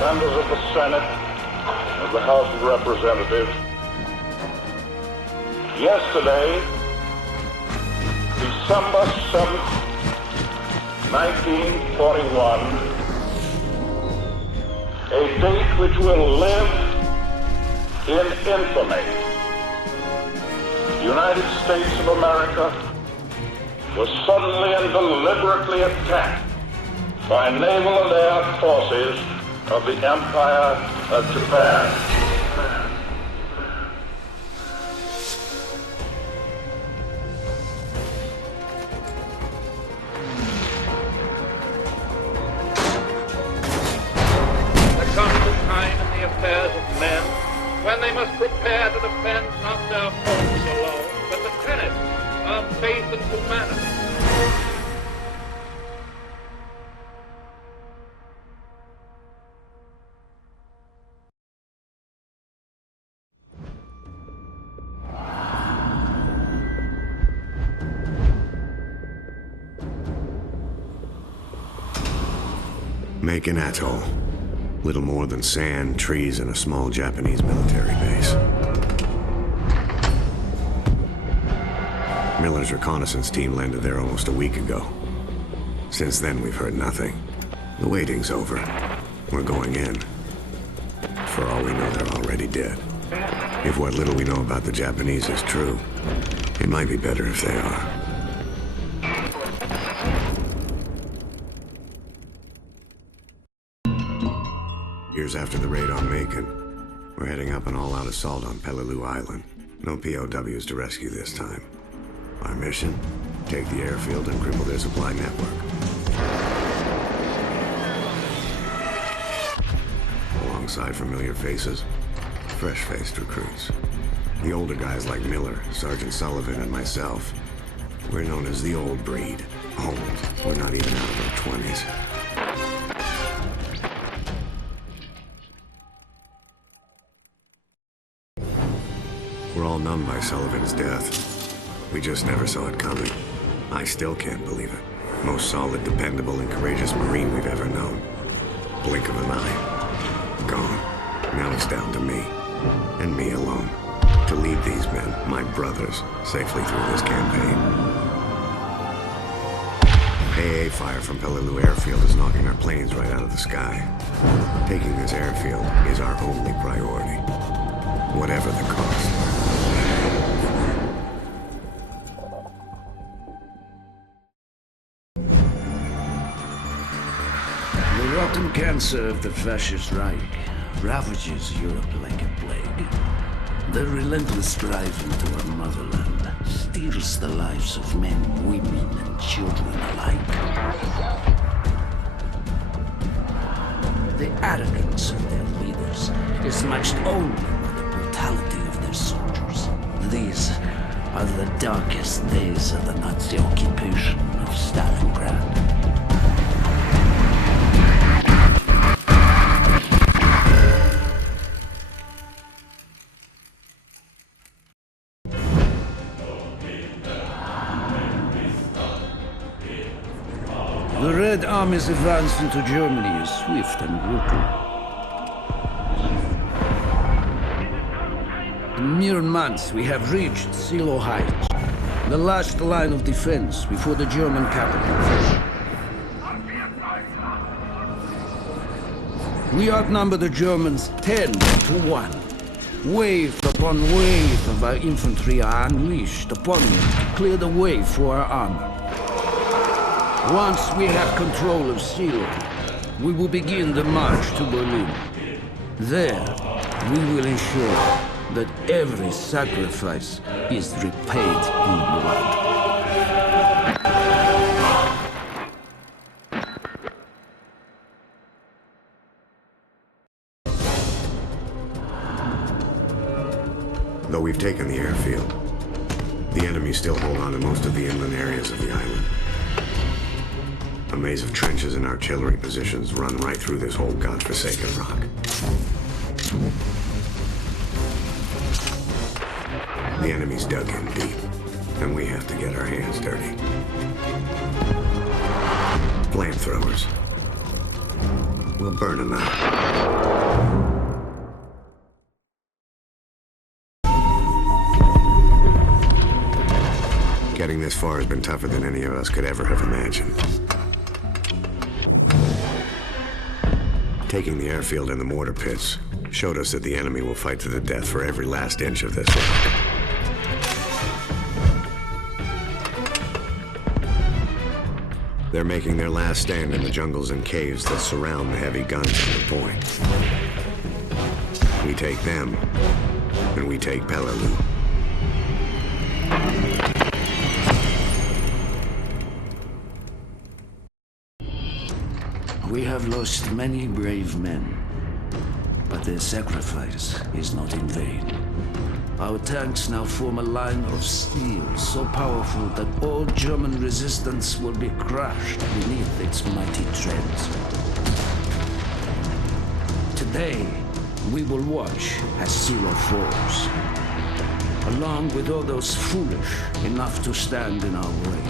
Members of the Senate, of the House of Representatives, yesterday, December 7th, 1941, a date which will live in infamy. The United States of America was suddenly and deliberately attacked by naval and air forces of the Empire of Japan. There comes a time in the affairs of men when they must prepare to defend not their homes alone, but the tenets of faith and humanity. Macon Atoll. Little more than sand, trees, and a small Japanese military base. Miller's reconnaissance team landed there almost a week ago. Since then, we've heard nothing. The waiting's over. We're going in. For all we know, they're already dead. If what little we know about the Japanese is true, it might be better if they are. Years after the raid on Macon, we're heading up an all-out assault on Peleliu Island. No POWs to rescue this time. Our mission? Take the airfield and cripple their supply network. Alongside familiar faces, fresh-faced recruits. The older guys like Miller, Sergeant Sullivan, and myself. We're known as the old breed. Old. We're not even out of our 20s. We're all numbed by Sullivan's death. We just never saw it coming. I still can't believe it. Most solid, dependable, and courageous Marine we've ever known. Blink of an eye. Gone. Now it's down to me. And me alone. To lead these men, my brothers, safely through this campaign. AA fire from Peleliu Airfield is knocking our planes right out of the sky. Taking this airfield is our only priority. Whatever the cost. The rotten cancer of the fascist Reich ravages Europe like a plague. The relentless drive into our motherland steals the lives of men, women, and children alike. The arrogance of their leaders is matched only by the brutality of their soldiers. These are the darkest days of the Nazi occupation of Stalingrad. The Red Army's advance into Germany is swift and brutal. In mere months, we have reached Silo Heights, the last line of defense before the German capital. We outnumber the Germans 10 to 1. Wave upon wave of our infantry are unleashed upon them to clear the way for our armor. Once we have control of Silo, we will begin the march to Berlin. There, we will ensure that every sacrifice is repaid in blood. Though we've taken the airfield, the enemy still hold on to most of the inland areas of the island. A maze of trenches and artillery positions run right through this whole godforsaken rock. The enemy's dug in deep, and we have to get our hands dirty. Flamethrowers. We'll burn them out. Getting this far has been tougher than any of us could ever have imagined. Taking the airfield and the mortar pits showed us that the enemy will fight to the death for every last inch of this rock. They're making their last stand in the jungles and caves that surround the heavy guns on the point. We take them, and we take Peleliu. We have lost many brave men, but their sacrifice is not in vain. Our tanks now form a line of steel so powerful that all German resistance will be crushed beneath its mighty treads. Today, we will watch as Silo falls, along with all those foolish enough to stand in our way.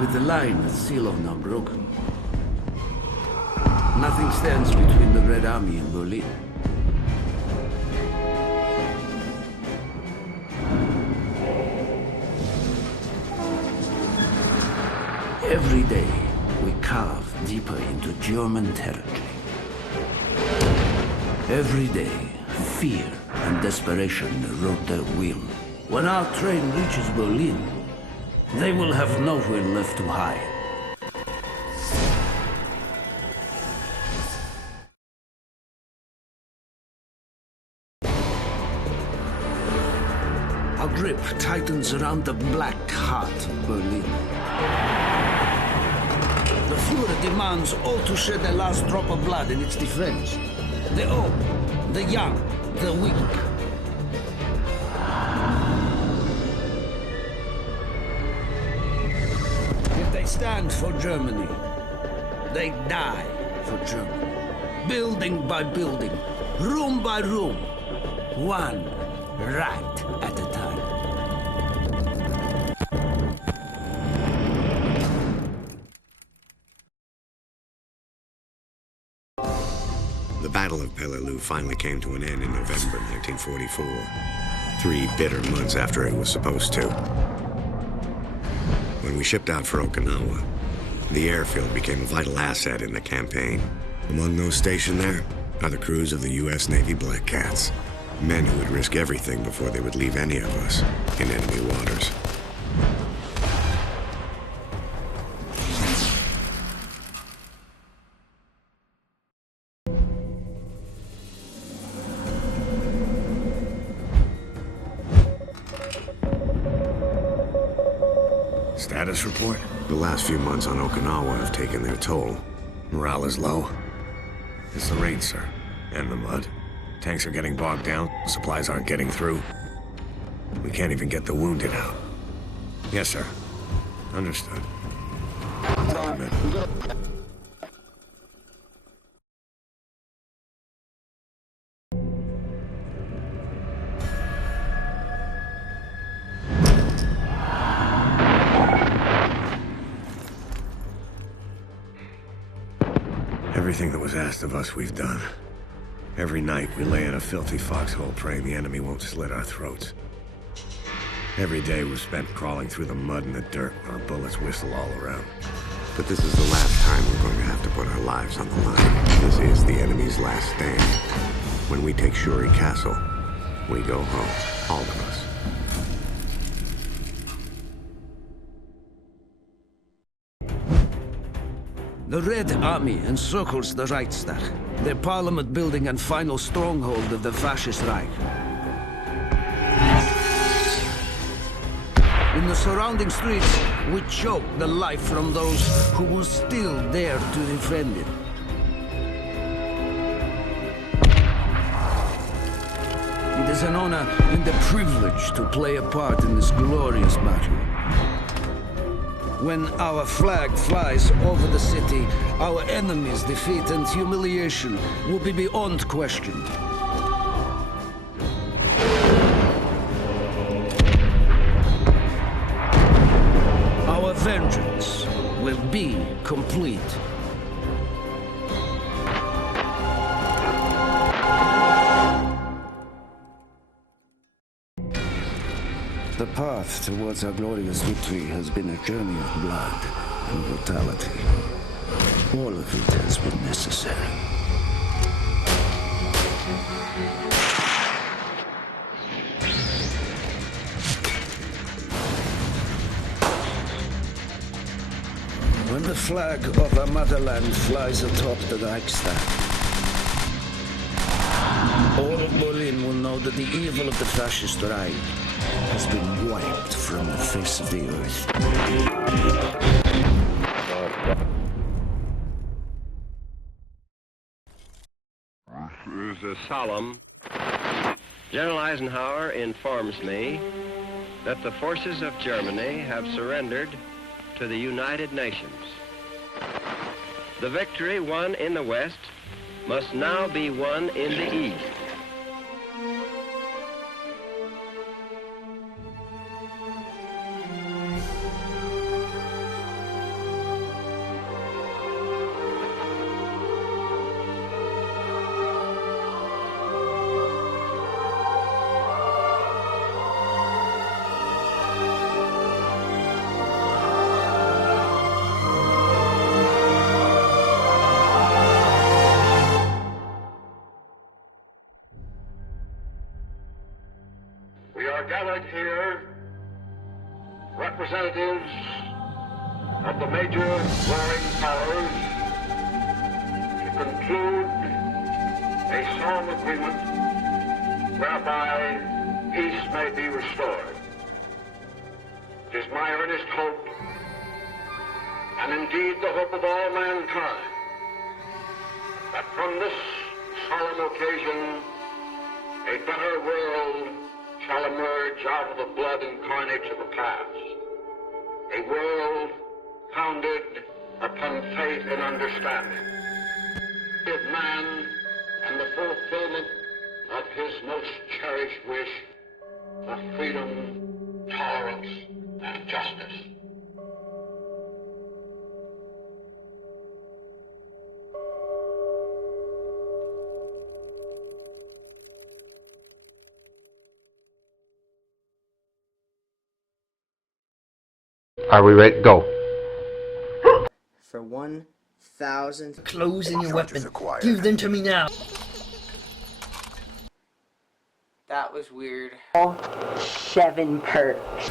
With the line at Silo now broken, nothing stands between the Red Army and Berlin. Every day, we carve deeper into German territory. Every day, fear and desperation erode their will. When our train reaches Berlin, they will have nowhere left to hide. Our grip tightens around the black heart of Berlin. The Fuhrer demands all to shed their last drop of blood in its defense. The old, the young, the weak. They stand for Germany. They die for Germany. Building by building, room by room, one rat at a time. The Battle of Peleliu finally came to an end in November 1944, 3 bitter months after it was supposed to. When we shipped out for Okinawa, the airfield became a vital asset in the campaign. Among those stationed there are the crews of the U.S. Navy Black Cats, men who would risk everything before they would leave any of us in enemy waters. Status report? The last few months on Okinawa have taken their toll. Morale is low. It's the rain, sir. And the mud. Tanks are getting bogged down. Supplies aren't getting through. We can't even get the wounded out. Yes, sir. Understood. Tell him it. Everything that was asked of us, we've done. Every night, we lay in a filthy foxhole praying the enemy won't slit our throats. Every day was spent crawling through the mud and the dirt while bullets whistle all around. But this is the last time we're going to have to put our lives on the line. This is the enemy's last stand. When we take Shuri Castle, we go home, all of us. The Red Army encircles the Reichstag, their parliament building and final stronghold of the fascist Reich. In the surrounding streets, we choke the life from those who will still dare to defend it. It is an honor and a privilege to play a part in this glorious battle. When our flag flies over the city, our enemies' defeat and humiliation will be beyond question. Our vengeance will be complete. The path towards our glorious victory has been a journey of blood and brutality. All of it has been necessary. When the flag of our motherland flies atop the Reichstag, all of Berlin will know that the evil of the fascist Reich has been wiped from the face of the earth. This is solemn. General Eisenhower informs me that the forces of Germany have surrendered to the United Nations. The victory won in the West must now be won in the East. We are gathered here, representatives of the major warring powers, to conclude a solemn agreement whereby peace may be restored. It is my earnest hope, and indeed the hope of all mankind, that from this solemn occasion a better world shall emerge out of the blood and carnage of the past. A world founded upon faith and understanding. Give man and the fulfillment of his most cherished wish for freedom, tolerance, and justice. Are we ready? Go. For 1,000 Clothes and your weapon. Give them to me now. That was weird. 7 perks.